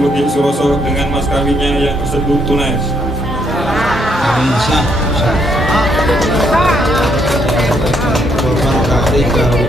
Wegi Suroso dengan mas kawinnya yang tersebut tunai. Amin. Sah. Korban kafir